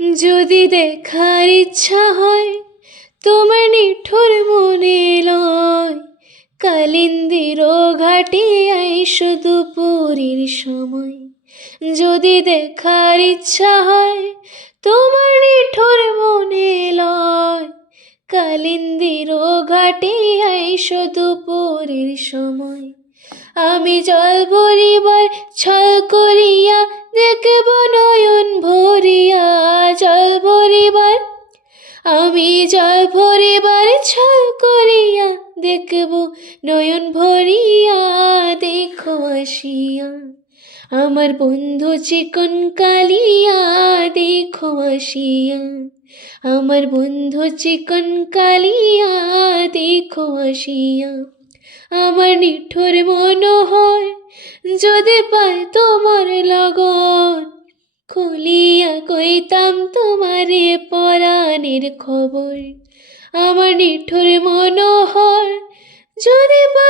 যদি দেখার ইচ্ছা হয় তোমার নিঠুর মনে লয়, কালিন্দির ঘাটে আইসো দুপুরের সময়। যদি দেখার ইচ্ছা হয় তোমার নিঠুর মনে লয়, কালিন্দির ঘাটে আইসো দুপুরের সময়। আমি জল ভরিবার ছল করিয়া দেখব নয়ন ভরিয়া, জল ভরিবার আমি জল ভরিবার ছল করিয়া দেখব নয়ন ভরিয়া। দেখো আসিয়া আমার বন্ধু চিকন কালিয়া, দেখো আসিয়া আমার বন্ধু চিকন কালিয়া, দেখো আসিয়া। আমার নিঠুর মনোহর যদি পায় তোমার লগন, খুলিয়া কইতাম তোমারে পরাণের খবর। আমার নিঠুর মনোহর যদি পায়